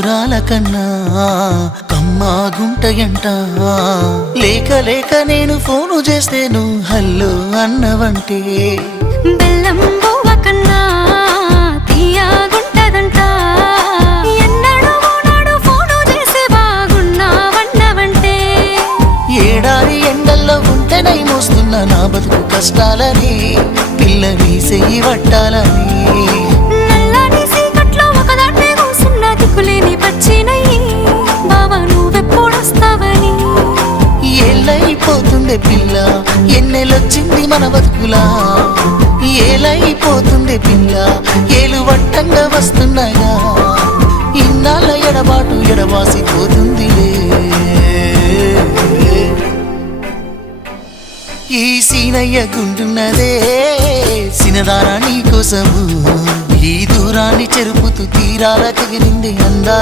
మధురాల కన్నా కమ్మా గుంటయంట లేక లేక నేను ఫోను చేస్తే నువ్వు హల్లో అన్నవంటే బెల్లం బువ్వ కన్నా తీయగుంటదంట ఎన్నడూ నాడు ఫోను చేసే బాగున్నావన్నవంటే ఏడాది ఎండల్లో ఉంటేనై మోస్తున్న నా బతుకు కష్టాలని పిల్లని చెయ్యి పట్టాలని నల్లని సీకట్లో ఒకదాన్నే కూసున్న దిక్కులేని పచ్చినయ్యి బావా నువ్వెప్పుడొస్తావని ఏళ్ళైపోతుండే పిల్ల ఎన్నెలొచ్చింది మన బతుకులా ఏలైపోతుండే పిల్ల ఏలు వట్టంగా వస్తున్నాగా ఇన్నాళ్ళ ఎడబాటు ఎడవాసిపోతుందిలే ఈ సీనయ్య గుంటున్నదే సినదారా నీ కోసము ఈ దూరాన్ని చెరుపుతూ తీరాల తెగిరింది అందా